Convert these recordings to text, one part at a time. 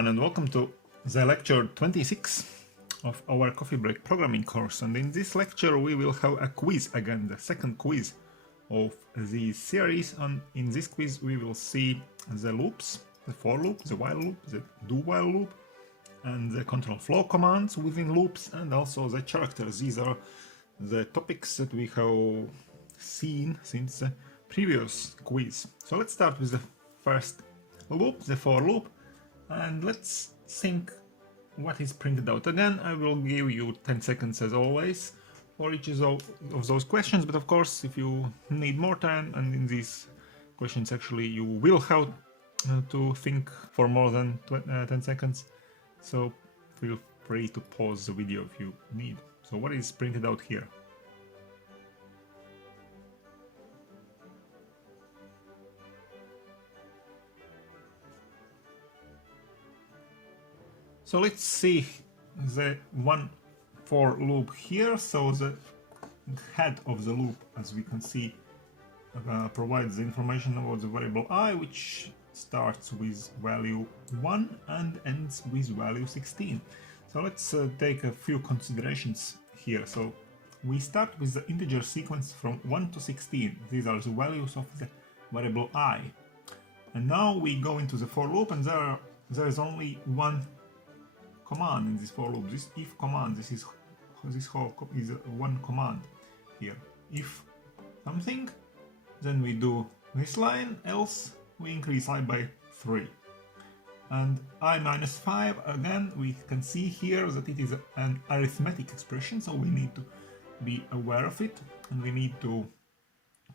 everyone, and welcome to the lecture 26 of our coffee break programming course. And in this lecture we will have a quiz again, the second quiz of the series. And in this quiz we will see the loops, the for loop, the while loop, the do while loop, and the control flow commands within loops, and also the characters. These are the topics that we have seen since the previous quiz. So let's start with the first loop, the for loop, and let's think what is printed out. Again, I will give you 10 seconds as always for each of those questions, but of course if you need more time, and in these questions actually you will have to think for more than 10 seconds, so feel free to pause the video if you need. So what is printed out here? So let's see the one for loop here. So the head of the loop, as we can see, provides the information about the variable I, which starts with value 1 and ends with value 16. So let's take a few considerations here. So we start with the integer sequence from 1 to 16. These are the values of the variable I. And now we go into the for loop, and there is only one command in this for loop, this if command. This whole is one command here. If something, then we do this line, else we increase I by 3. And I minus 5, again, we can see here that it is an arithmetic expression, so we need to be aware of it, and we need to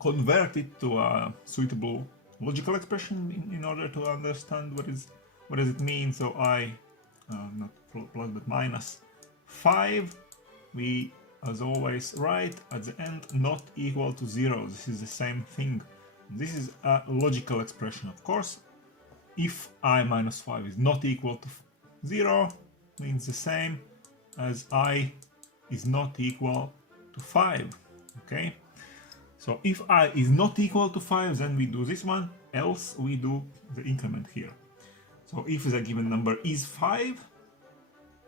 convert it to a suitable logical expression in order to understand what does it mean. So I not plus but minus 5, we as always write at the end not equal to 0. This is the same thing. This is a logical expression, of course. If I minus 5 is not equal to 0, means the same as I is not equal to 5. Okay, so if I is not equal to 5, then we do this one, else we do the increment here. So if the given number is 5,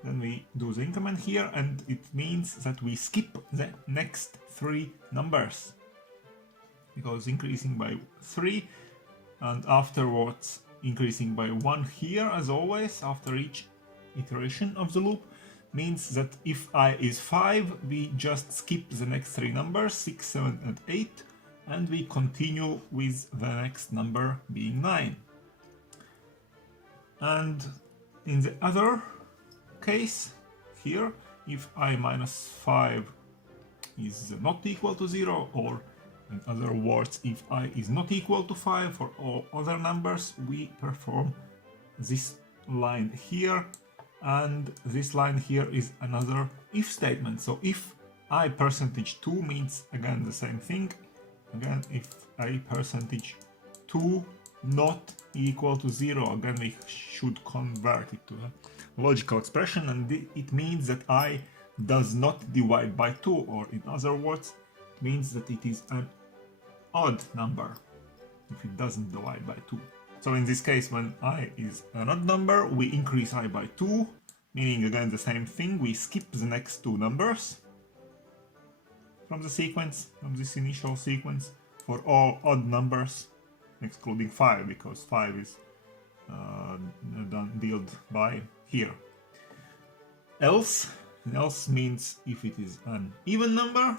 then we do the increment here, and it means that we skip the next 3 numbers, because increasing by 3 and afterwards increasing by 1 here, as always, after each iteration of the loop, means that if I is 5, we just skip the next 3 numbers, 6, 7 and 8, and we continue with the next number being 9. And in the other case here, if I minus 5 is not equal to 0, or in other words, if I is not equal to 5 for all other numbers, we perform this line here, and this line here is another if statement. So if I percentage 2 means again the same thing. Again, if I percentage 2 not equal to 0, again we should convert it to a logical expression, and it means that I does not divide by 2, or in other words, it means that it is an odd number if it doesn't divide by 2. So in this case, when I is an odd number, we increase I by 2, meaning again the same thing, we skip the next 2 numbers from the sequence, from this initial sequence, for all odd numbers, excluding 5, because 5 is dealt by here. Else means if it is an even number.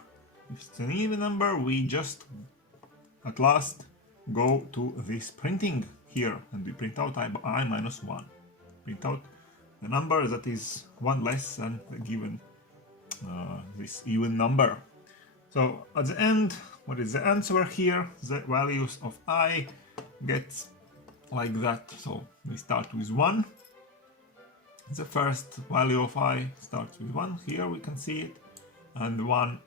If it's an even number, we just at last go to this printing here, and we print out I minus 1. Print out the number that is 1 less than the given this even number. So at the end, what is the answer here? The values of I gets like that. So we start with 1. The first value of I starts with 1. Here we can see it. And 1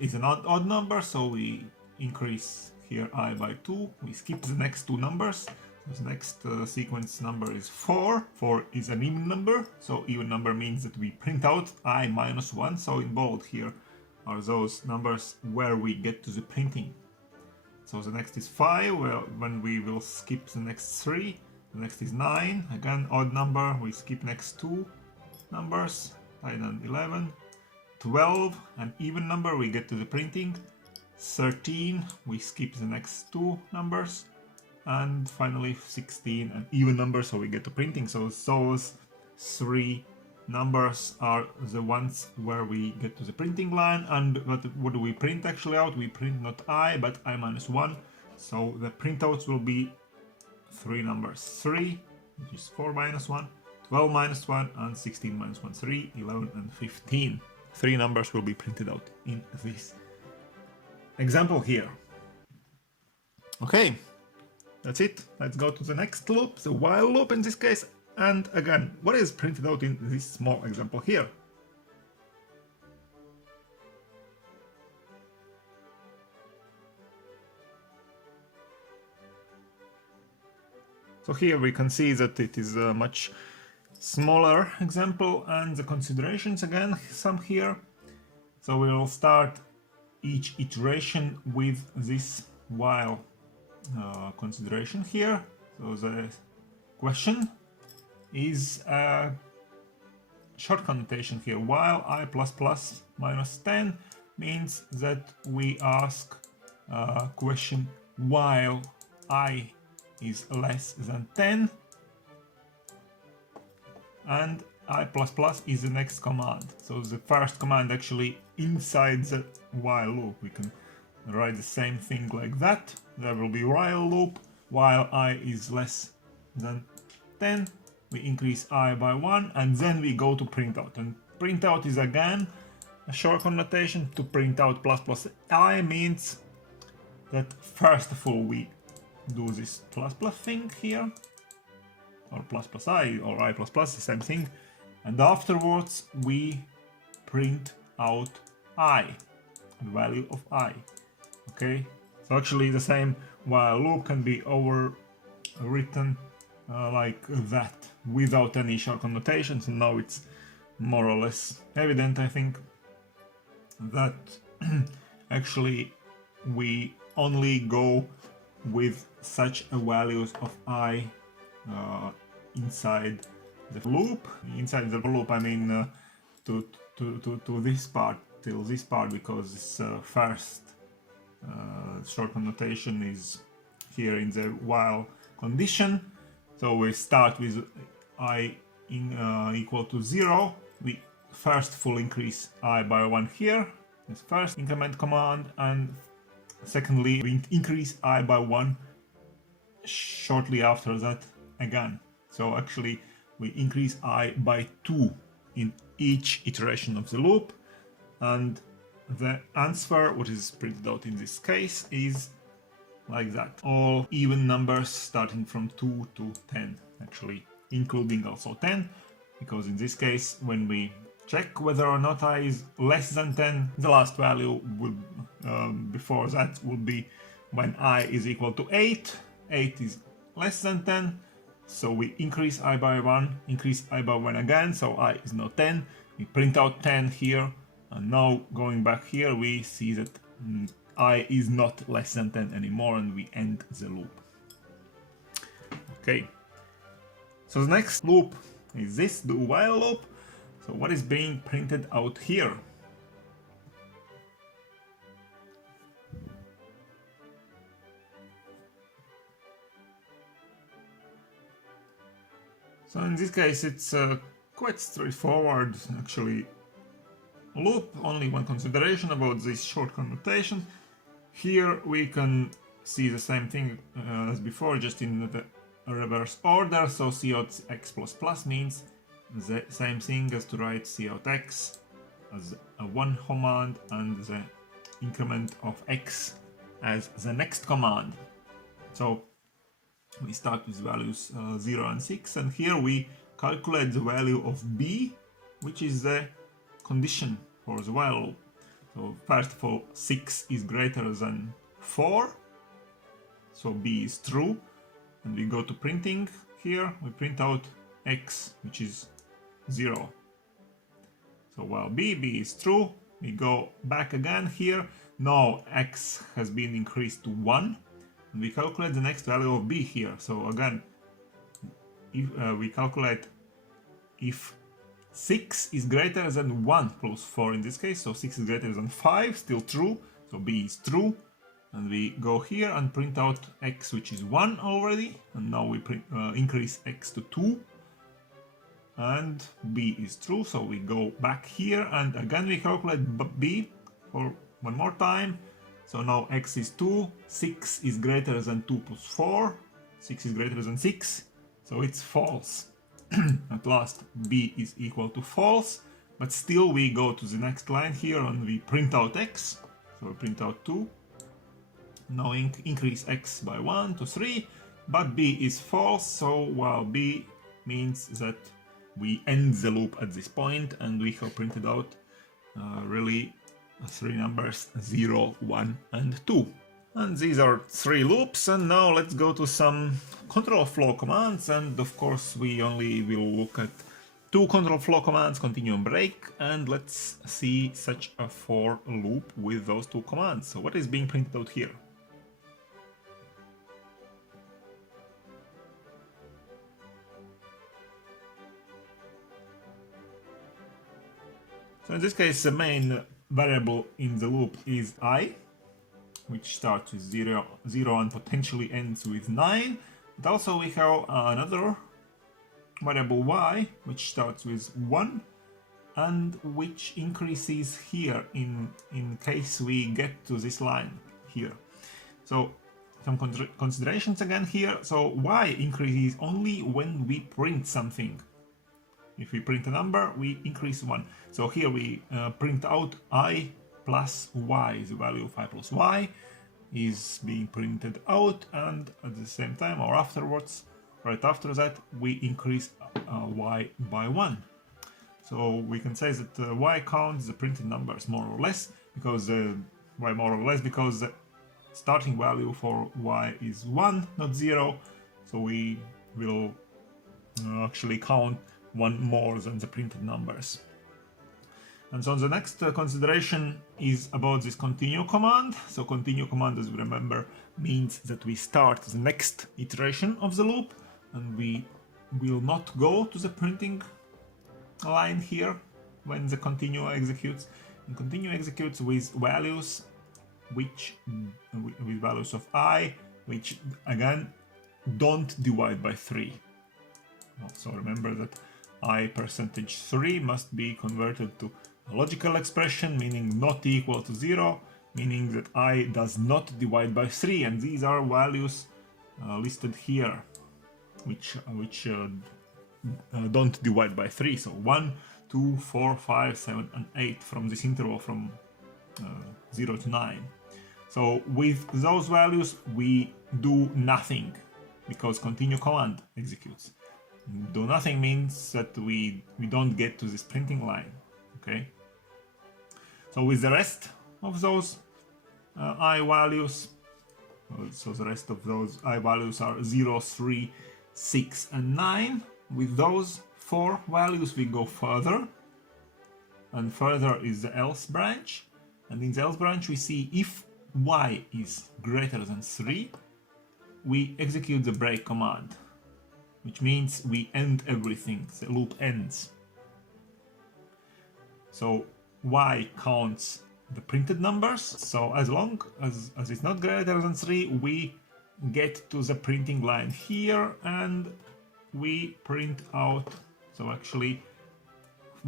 is an odd number, so we increase here I by 2. We skip the next 2 numbers. So the next sequence number is 4. 4 is an even number. So even number means that we print out I minus 1. So in bold here are those numbers where we get to the printing. So the next is 5, well, when we will skip the next 3, The next is 9, again odd number, we skip next two numbers, 9 and 11. 12, an even number, we get to the printing. 13, we skip the next two numbers. And finally 16, an even number, so we get to printing. So those three numbers are the ones where we get to the printing line. And what do we print actually out? We print not I, but I minus 1. So the printouts will be three numbers: 3, which is 4 minus 1, 12 minus 1, and 16 minus 1, 3, 11, and 15. Three numbers will be printed out in this example here. Okay, that's it. Let's go to the next loop, the while loop in this case. And again, what is printed out in this small example here? So here we can see that it is a much smaller example, and the considerations again, some here. So we will start each iteration with this while consideration here. So the question is a shortcut notation here. While I plus plus minus 10 means that we ask a question while I is less than 10, and I plus plus is the next command. So the first command actually inside the while loop. We can write the same thing like that. There will be while loop. While I is less than 10, we increase I by 1, and then we go to printout. And printout is again a shortcut notation. To print out plus plus I means that first of all we do this plus plus thing here, or plus plus I, or I plus plus, the same thing, and afterwards we print out I, the value of I. Okay, so actually the same while loop can be overwritten like that without any shortcut notations, and now it's more or less evident, I think, that actually we only go with such a values of I inside the loop. Inside the loop, I mean to this part, till this part, because this first shortcut notation is here in the while condition. So we start with I equal to 0. We first full increase I by 1 here, this first increment command, and secondly we increase I by 1 shortly after that again. So actually we increase I by 2 in each iteration of the loop, and the answer, what is printed out in this case, is like that. All even numbers starting from 2 to 10, actually including also 10, because in this case when we check whether or not I is less than 10, the last value would before that would be when I is equal to 8. 8 is less than 10, so we increase I by 1, increase I by 1 again, so I is now 10. We print out 10 here, and now going back here we see that I is not less than 10 anymore, and we end the loop. Okay, so the next loop is this, the while loop. So what is being printed out here? So in this case it's quite straightforward actually loop, only one consideration about this shortcut notation. Here we can see the same thing as before, just in the reverse order. So cout x plus plus means the same thing as to write cout x as a one command and the increment of x as the next command. So we start with values 0 and 6, and here we calculate the value of b, which is the condition for the while loop. So first of all, 6 is greater than 4, so b is true, and we go to printing. Here we print out x, which is 0. So while b is true, we go back again here. Now x has been increased to 1, and we calculate the next value of b here. So again, if we calculate if 6 is greater than 1 plus 4 in this case, so 6 is greater than 5, still true, so B is true. And we go here and print out x, which is 1 already, and now we increase x to 2, and B is true, so we go back here and again we calculate B for one more time. So now x is 2, 6 is greater than 2 plus 4, 6 is greater than 6, so it's false. At last B is equal to false, but still we go to the next line here and we print out x, so we print out 2. Now increase x by 1 to 3, but B is false, so while B means that we end the loop at this point, and we have printed out really 3 numbers 0, 1 and 2. And these are 3 loops, and now let's go to some control flow commands, and of course we only will look at 2 control flow commands, continue and break, and let's see such a for loop with those 2 commands. So what is being printed out here? So in this case, the main variable in the loop is I, which starts with 0 and potentially ends with 9. But also we have another variable y, which starts with 1 and which increases here in case we get to this line here. So some considerations again here. So y increases only when we print something. If we print a number, we increase 1. So here we print out I plus y, the value of I plus y is being printed out, and at the same time or afterwards, right after that, we increase y by 1. So we can say that y counts the printed numbers more or less, because why more or less? Because the starting value for y is 1, not 0, so we will actually count 1 more than the printed numbers. And so the next consideration is about this continue command. So continue command, as we remember, means that we start the next iteration of the loop, and we will not go to the printing line here when the continue executes. And continue executes with values which with values of I, which again don't divide by 3. So remember that I percentage 3 must be converted to a logical expression, meaning not equal to 0, meaning that I does not divide by 3, and these are values listed here, which don't divide by 3. So 1, 2, 4, 5, 7, and 8 from this interval from 0 to 9. So with those values we do nothing, because continue command executes. Do nothing means that we don't get to this printing line. Okay. So with the rest of those I values, so the rest of those I values are 0, 3, 6, and 9. With those 4 values we go further, and further is the else branch, and in the else branch we see if y is greater than 3, we execute the break command, which means we end everything, the loop ends. So y counts the printed numbers, so as long as it's not greater than 3, we get to the printing line here and we print out, so actually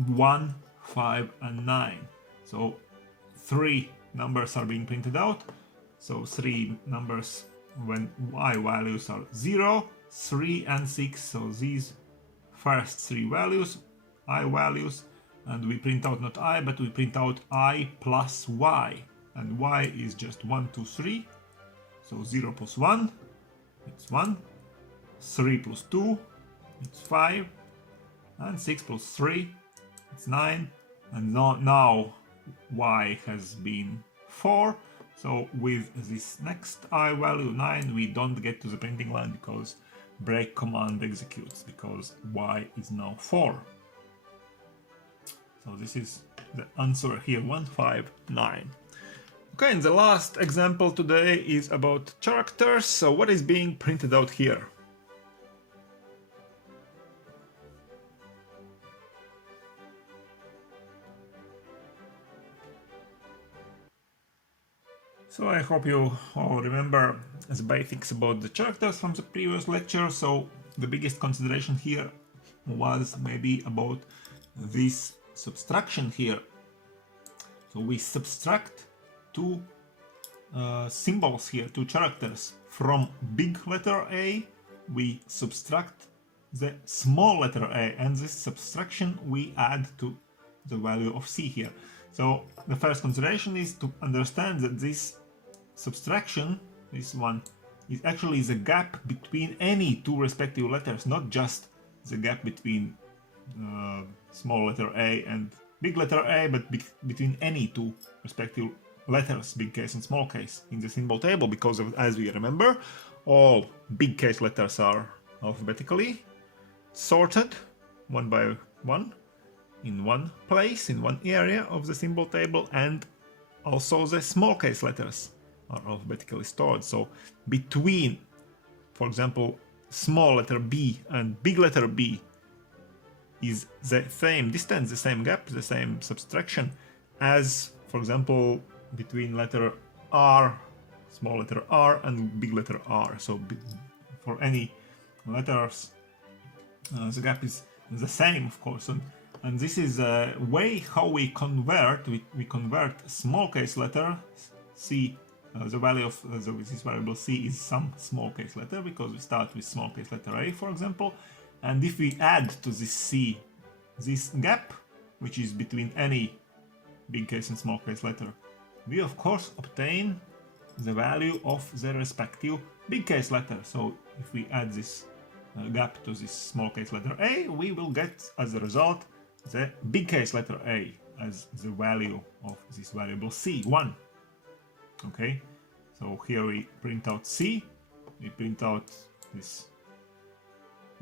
1, 5, and 9. So 3 numbers are being printed out, so 3 numbers when y values are 0, 3, and 6, so these first 3 values, I values, and we print out not I, but we print out I plus y, and y is just 1, 2, 3, so 0 plus 1, it's 1, 3 plus 2, it's 5, and 6 plus 3, it's 9, and now y has been 4, so with this next I value 9 we don't get to the printing line because break command executes, because y is now 4. So this is the answer here, 1, 5, 9. Okay, and the last example today is about characters. So what is being printed out here? So I hope you all remember the basics about the characters from the previous lecture. So the biggest consideration here was maybe about this subtraction here. So we subtract two symbols here, two characters. From big letter A, we subtract the small letter A, and this subtraction we add to the value of C here. So the first consideration is to understand that this subtraction, this one, is actually the gap between any two respective letters, not just the gap between small letter A and big letter A, but between any two respective letters, big case and small case, in the symbol table, because as we remember, all big case letters are alphabetically sorted one by one in one place, in one area of the symbol table, and also the small case letters are alphabetically stored. So between, for example, small letter B and big letter B is the same distance, the same gap, the same subtraction as, for example, between letter R, small letter R, and big letter R. So for any letters, the gap is the same, of course. And this is a way how we convert. We convert small case letter C. The value of this variable C is some small case letter, because we start with small case letter A, for example. And if we add to this C this gap, which is between any big case and small case letter, we of course obtain the value of the respective big case letter. So if we add this gap to this small case letter A, we will get as a result the big case letter A as the value of this variable C1. Okay, so here we print out C, we print out this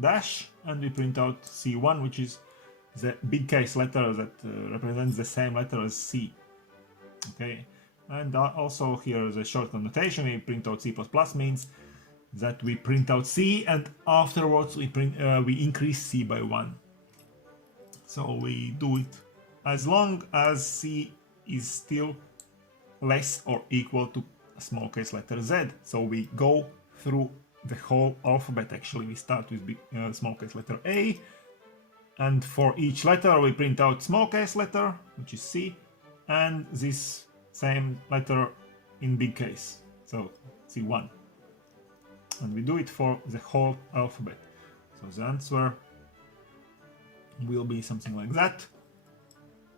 dash, and we print out C1, which is the big case letter that represents the same letter as C. Okay, and also here the shortcut notation, we print out C++ means that we print out C, and afterwards we increase C by 1. So we do it as long as C is still less or equal to a small case letter Z. So we go through the whole alphabet. Actually, we start with small case letter A, and for each letter we print out small case letter, which is C, and this same letter in big case, so C1. And we do it for the whole alphabet. So the answer will be something like that: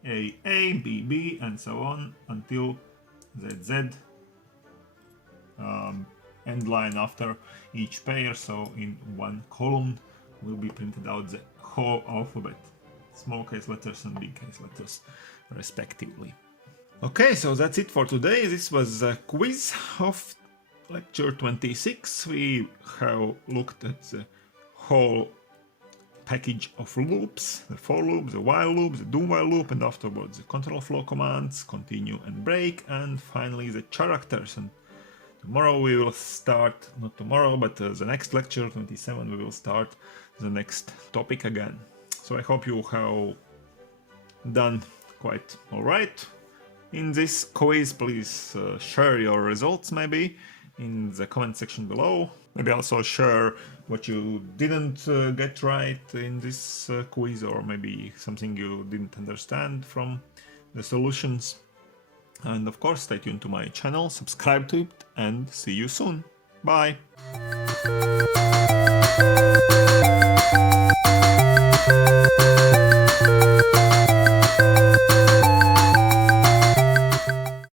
A, B, B, and so on until Z, end line after each pair. So in one column will be printed out the whole alphabet, small case letters and big case letters respectively. Okay, so that's it for today. This was a quiz of lecture 26. We have looked at the whole package of loops, the for loop, the while loop, the do while loop, and afterwards the control flow commands, continue and break, and finally the characters. And tomorrow we will start, not tomorrow, but the next lecture, 27, we will start the next topic again. So I hope you have done quite alright in this quiz. Please share your results maybe in the comment section below. Maybe also share what you didn't get right in this quiz, or maybe something you didn't understand from the solutions. And of course, stay tuned to my channel, subscribe to it, and see you soon. Bye!